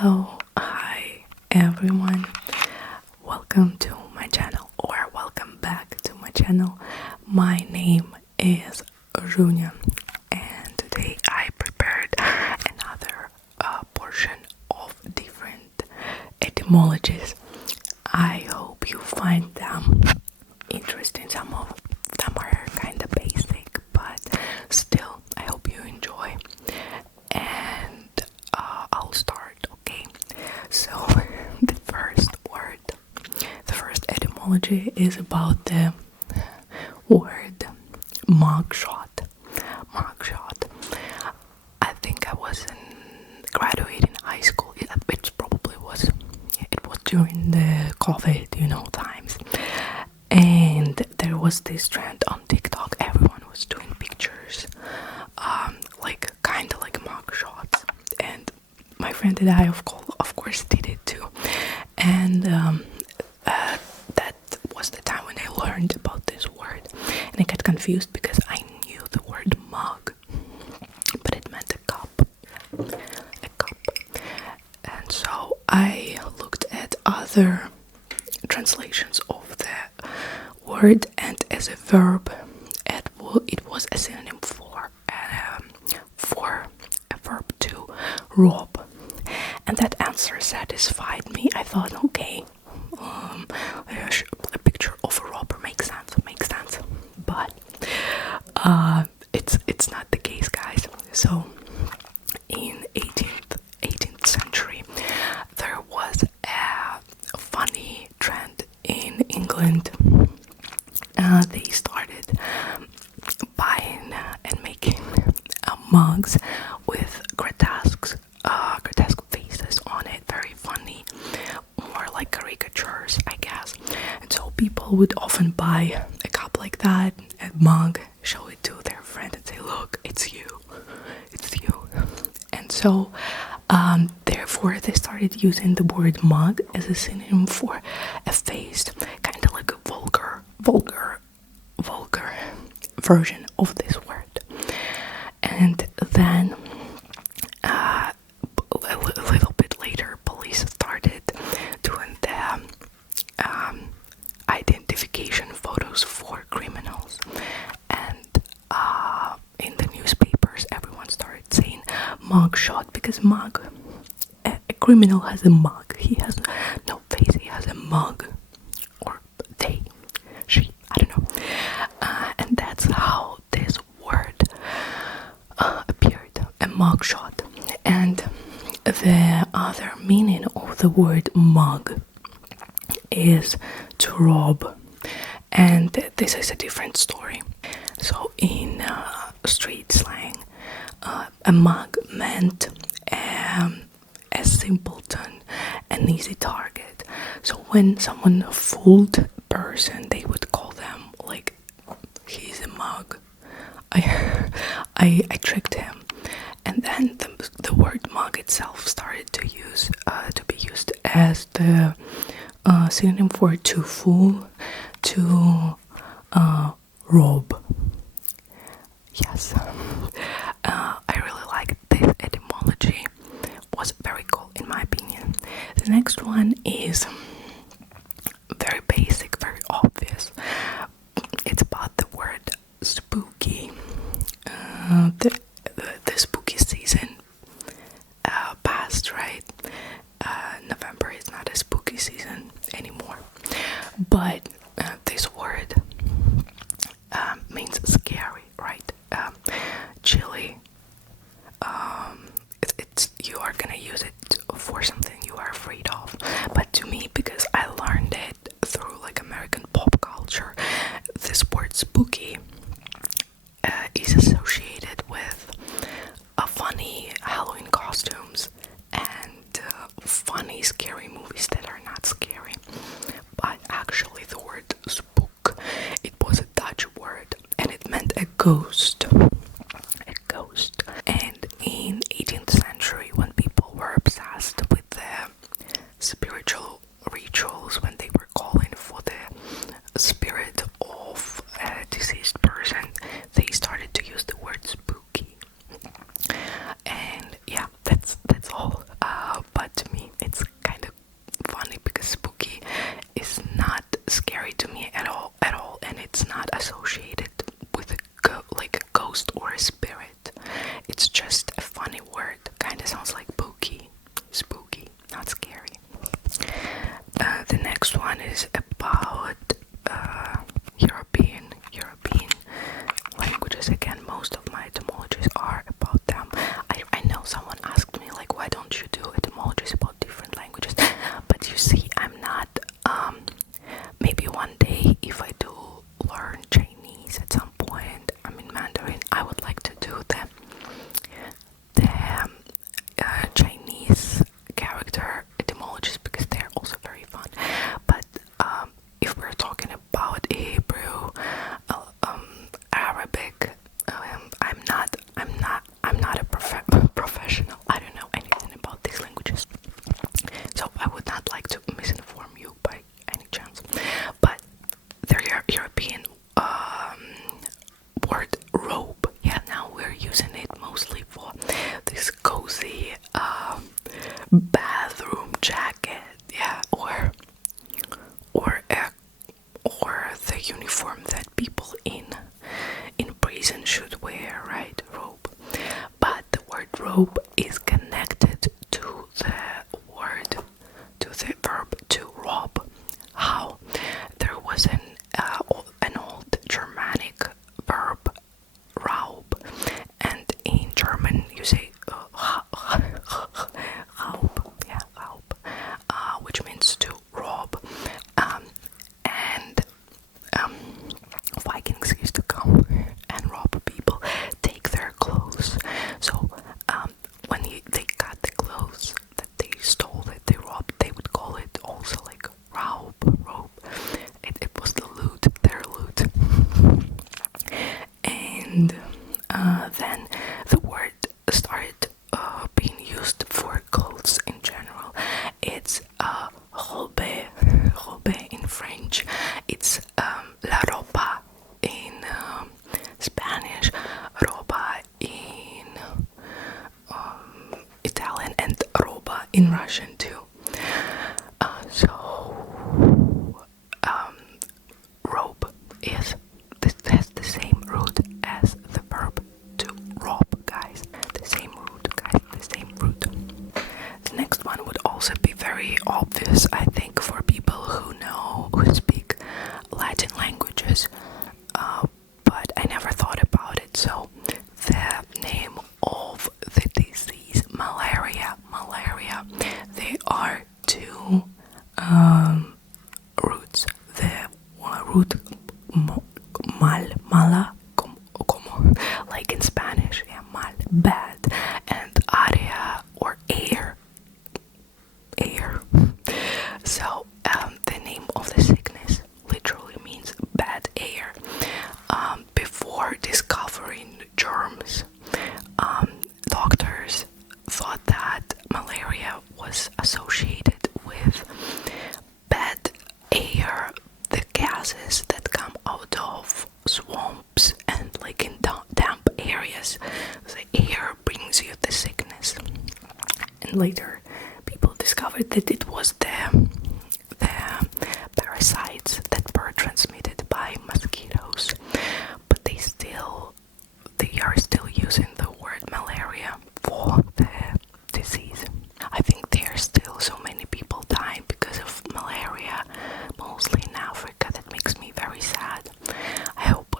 Hello, hi everyone. Welcome to my channel, or welcome back to my channel. My name is Runia, and today I prepared another portion of different etymologies. I hope you find them interesting. Some of them are kind of basic, but still, I hope you enjoy. And I'll start, okay? So, the first etymology is about the word mugshot. Mugshot. I think I was graduating high school. It probably was. It was during the COVID, times. And there was this trend on TikTok. Everyone was doing pictures, kind of like mug shots. And my friend and I, of course, did it too. And that was the time when I learned about this word. And I got confused because I knew the word mug, but it meant a cup. A cup. And so I looked at other translations of the word, and as a verb, it was a synonym for a verb to robe, and that answer satisfied me. I thought, okay, a picture of a robber makes sense, but it's not the case, guys. So in 18th century, there was a funny trend in England. They started buying and making mugs with grotesque faces on it. Very funny, more like caricatures, I guess. And so people would often buy a cup like that, a mug, show it to their friend and say, look, it's you. And so therefore they started using the word mug as a synonym for a face, kind of like a vulgar version of this word. And then a little bit later, police started doing the identification photos for criminals, and in the newspapers everyone started saying mug shot, because a criminal has a mug. He has no face, he has a mug, or she, I don't know. And that's how this word appeared, a mugshot. And the other meaning of the word mug is to rob, and this is a different story. So in street slang, a mug meant a simpleton, an easy target. So when someone fooled a person, they would call them like, he's a mug. I tricked him. And then the word mug itself started to be used as the synonym for to fool, to rob. Yes. I really like this etymology. Was very cool in my opinion. The next one is very basic, very obvious. It's about the word spooky. The spooky season passed, right? November is not a spooky season anymore, but this word means scary, right? Chilly. You are gonna use it for something you are afraid of, but to me, because I learned it through like American pop culture, this word spooky is associated with funny Halloween costumes and funny scary movies that are not scary. But actually the word spook, it was a Dutch word, and it meant a ghost. And in 18th century, when people were obsessed with the spiritual rituals, when they were calling for the spirit of a deceased person, they started to use the word spooky. And yeah, that's all. But to me, It's just a funny word. Kind of sounds like spooky, not scary. The next one is about European languages. Again, most of my etymologies are about them. I know someone asked me like, why don't you do etymologies about different languages? But you see, I'm not. Maybe one day, if I do learn Chinese at some point, I mean Mandarin, I would like to do the Chinese character etymologies because they're also very fun. But if we're talking about Hebrew, Arabic, I'm not a professional. I don't know anything about these languages, so I would not like to misinform you by any chance. But the European word robe, yeah, now we're using it mostly for this cozy bathroom jacket, yeah, or the uniform that people in prison should wear, right? Robe. But the word robe is connected to the verb to rob. How? There was an old Germanic verb, raub, and in German you say raub, yeah, raub, which means to rob. And Vikings used to come and rob people, take their clothes. So when they got the clothes that they stole, that they robbed, they would call it also like robe. It was the loot, their loot. And then the word started being used for clothes in general. It's robe in French. It's la ropa in Spanish, roba in Italian, and roba in Russian too. Robe has the same root as the verb to rob, guys. The same root, guys. The same root. The next one would also be very obvious, I think, for people who speak Latin languages, but I never thought about it. So the name of the disease, malaria, there are two roots. The root mala, como, like in Spanish, yeah, mal, bad, and aria, or air. So the name of the sickness literally means bad air. Before discovering germs, doctors thought that malaria was associated with bad air, the gases that come out of swamps and like in damp areas. The air brings you the sickness. And later people discovered that it was the parasites that were transmitted by mosquitoes, but they are still using the word malaria for the disease. I think there are still so many people dying because of malaria, mostly in Africa. That makes me very sad. I hope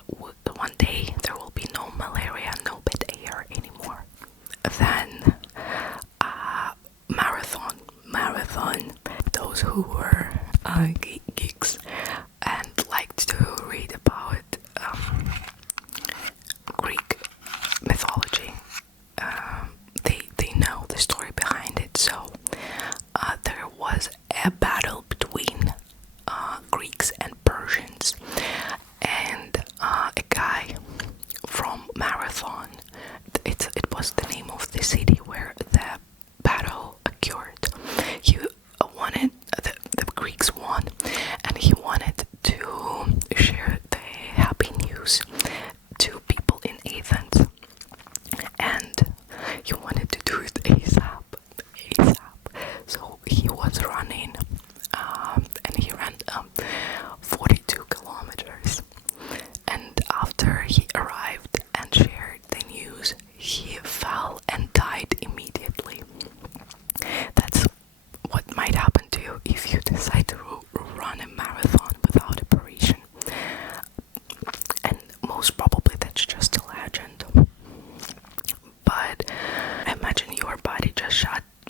one day there will be no malaria, no bad air anymore. Then marathon. Those who were geeks and liked to read about Greek mythology, they know the story behind it. So there was a battle between Greeks and Persians, and a guy from Marathon, it was the name of the city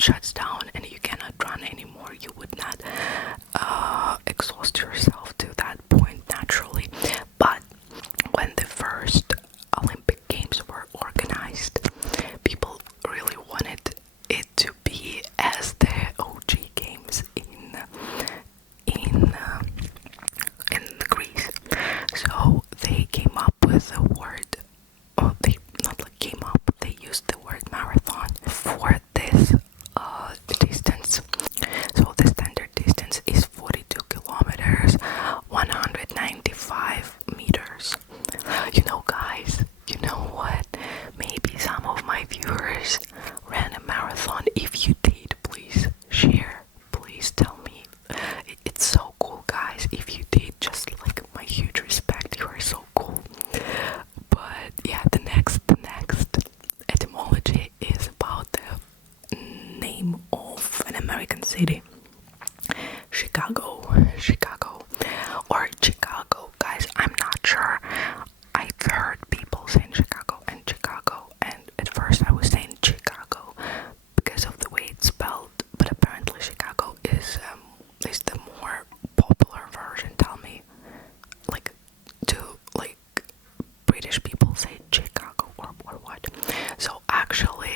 shuts down and you cannot run anymore. You would not exhaust yourself to that point naturally. But when the first Olympic Games were organized, people really wanted it to be as the OG Games in Greece. So they came up with the word, oh, they not like came up, they used the word marathon for this distance. So the standard distance is 42 kilometers, 195 meters. You know, guys, you know what? Maybe some of my viewers ran a marathon. If you did, please share. Please tell me. It's so cool, guys. If you did, just like my huge respect. You are so cool. But yeah, the next etymology is about the name of an American city. Chicago, or Chicago, guys. I'm not sure. I've heard people saying Chicago, and at first I was saying Chicago because of the way it's spelled. But apparently Chicago is the more popular version. Tell me, do British people say Chicago or what? So actually,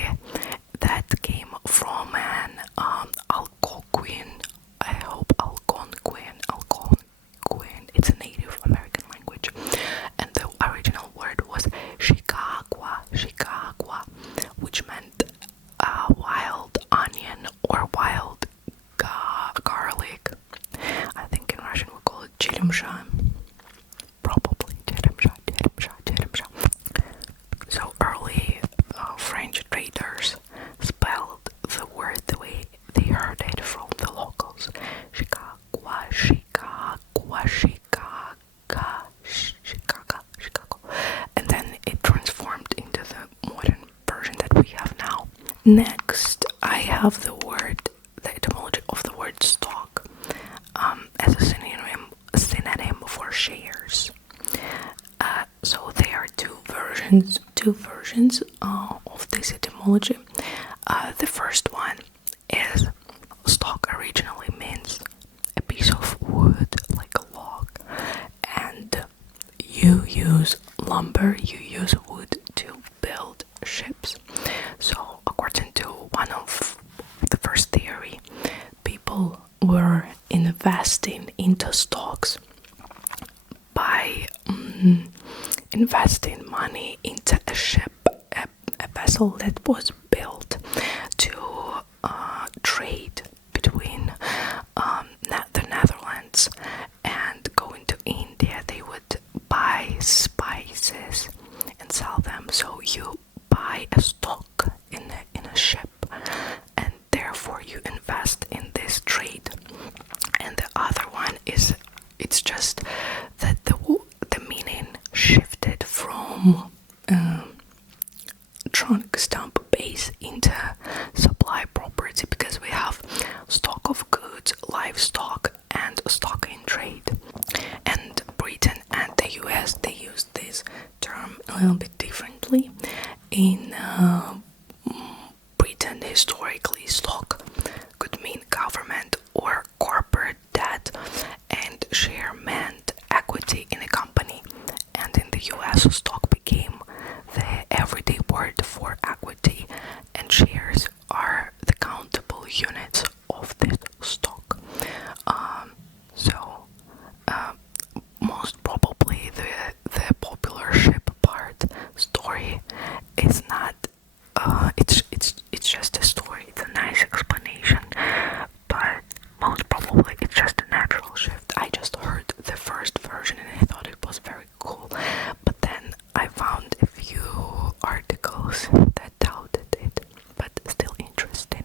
that came from an Algonquin. I hope Algonquin. It's a Native American language, and the original word was Chicago, which meant wild onion or wild garlic. I think in Russian we call it черемша. Probably черемша. So early French traders spelled the word the way they heard it from the locals. Chicago. And then it transformed into the modern version that we have now. Next, I have the etymology of the word stock as a synonym for shares. So there are two versions of this etymology. The first one is stock originally means a piece of wood, like a log, and you use lumber, you use wood to build ships. So according to one of the first theory, people were investing into stocks by investing money into a ship, a vessel that was built to trade between the Netherlands and going to India. They would buy spices and sell them. So you buy a stock in a ship, and therefore you invest in this trade. And the other one is, it's just that the meaning shifted from trunk stump base into supply property, because we have stock of goods, livestock, and stock in trade. And Britain and the US, they use this term a little bit differently. In Britain, historically, stock could mean government or corporate debt, and share meant equity in a company. And in the US, stock became the everyday word for equity, and shares are the countable units of this stock. Most probably the popular ship part story is not. It's just a story. It's a nice explanation, but most probably it's just a natural shift. I just heard the first version and I thought it was very cool, but then I found a few articles that doubted it, but still interesting.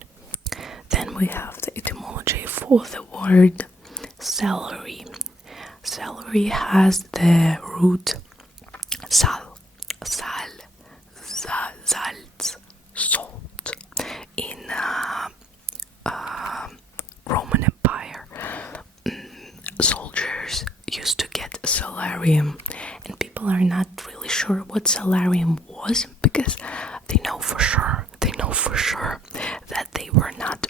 Then we have the etymology for the word celery. Celery has the root sal, salz, salt. In Roman Empire, soldiers used to get salarium, and people are not really sure what salarium was, because they know for sure that they were not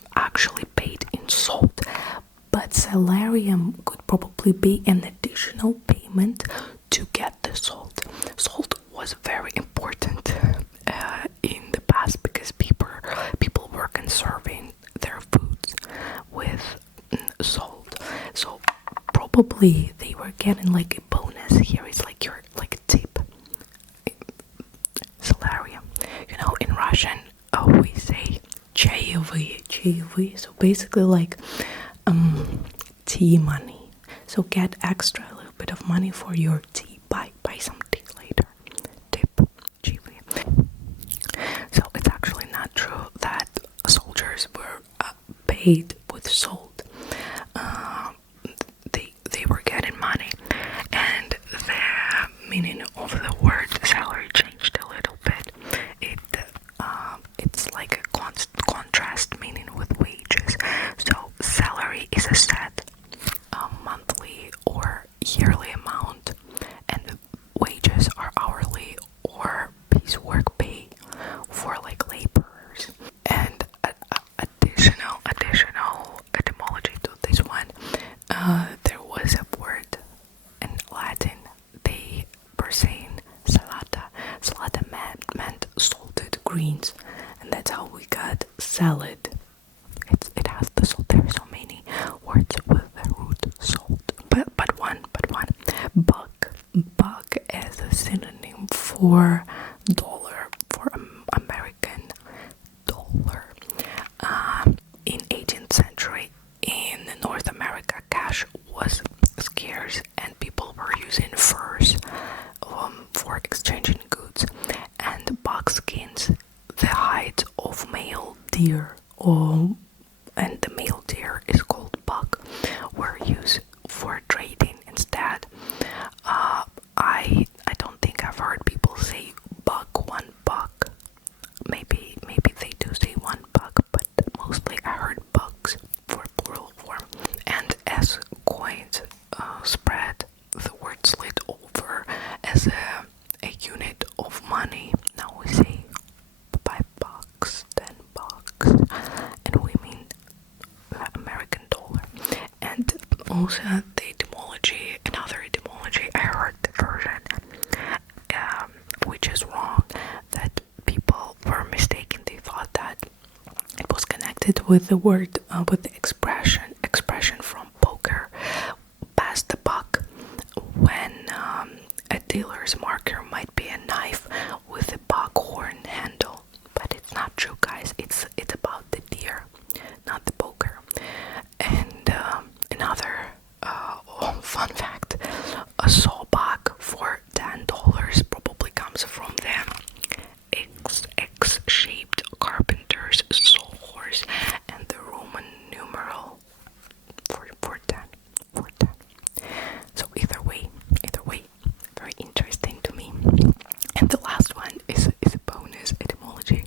basically be an additional payment to get the salt. Salt was very important in the past because people were conserving their foods with salt. So probably they were getting like a bonus here. It's like your like a tip. Salaria. You know, in Russian we say чаевые. So basically like tea money. So get extra a little bit of money for your tea. Buy some tea later. Tip. чаевые. So it's actually not true that soldiers were paid with salt. They were getting money, and the meaning of the word salary changed a little bit. It's like a contrast meaning with wages. So salary is a set monthly or yearly amount, and wages are hourly or piecework pay for like laborers. And additional etymology to this one, there was a word in Latin. They were saying salata. Salata meant salted greens, and that's how we got salad. It has the salt. There are so many words with the root salt. But one. Buck as a synonym for dollar, for American dollar. In 18th century in North America, cash was scarce and people were using furs for exchanging goods, and buckskins, the hide of male deer, and the male deer is called buck, were used for trading instead. I don't think I've heard people say buck, one buck. Maybe they do say one buck, but mostly I heard bucks for plural form. And as coins spread, the word slid over as a unit of money. Now we say $5, $10, and we mean the American dollar. And also the etymology, another etymology, I heard the version, which is wrong, that people were mistaken. They thought that it was connected with the word, with the expression from poker, pass the buck, when a dealer's marker might be a knife with a buckhorn handle. But it's not true, guys. It's about the deer, not the poker. And another fun fact, a sawbuck for $10 probably comes from the X-shaped carpenter's sawhorse and the Roman numeral for 10. So either way, very interesting to me. And the last one is a bonus etymology.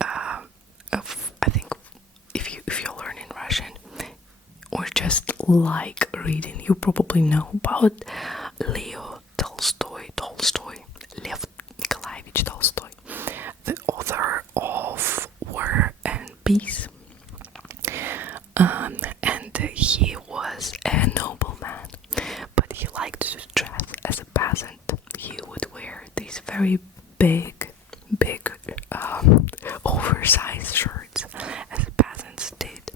I think if you learn in Russian or just like reading, you probably know about Leo Tolstoy, Lev Nikolaevich Tolstoy, the author of War and Peace. And he was a nobleman, but he liked to dress as a peasant. He would wear these very big, oversized shirts, as peasants did.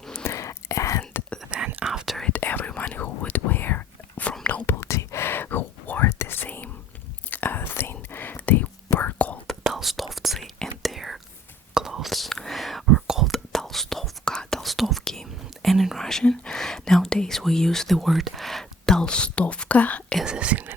And then after it, everyone who would wear, from nobility, who wore the same thing, they were called tolstovцы, and their clothes were called tolstovki. And in Russian, nowadays we use the word tolstovka as a synonym